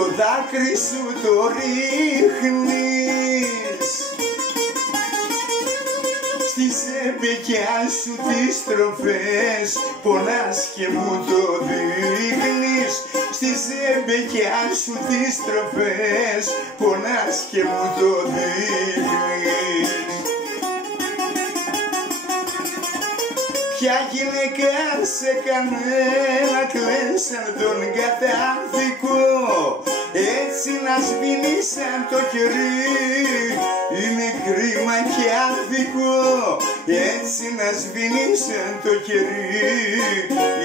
το δάκρυ σου το ρίχνεις στις εμπεκιάς σου τις τροφές, πονάς και μου το δείχνεις. Στις εμπεκιάς σου τις τροφές, πονάς και μου το δείχνεις. Ποια γυναίκα σε κανένα κλαις σαν τον κατάδικο, έτσι να σβήνει σαν το κερί, είναι κρίμα και άδικο. Έτσι να σβήνει σαν το κερί,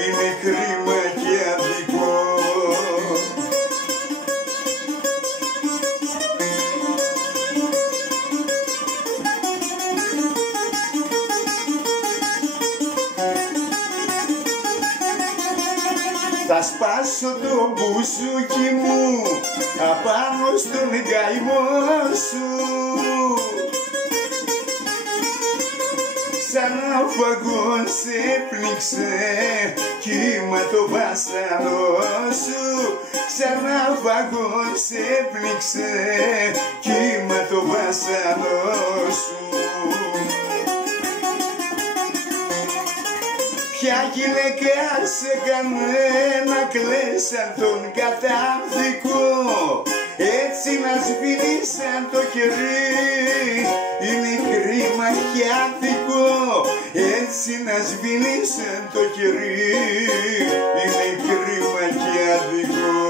είναι κρίμα και άδικο. Θα σπάσω το μπουζούκι μου απάνω στον καημό σου, σαν να φαγόν σε πνίξε κύμα το βάσανο σου, σαν να φαγόν σε πνίξε κύμα το βάσανο σου. Ποια γυναίκα σε κανένα κλαις σαν τον κατάδικο, έτσι να σβήνει σαν το κερί, είναι κρίμα και άδικο. Έτσι να σβήνει σαν το κερί, είναι κρίμα και άδικο.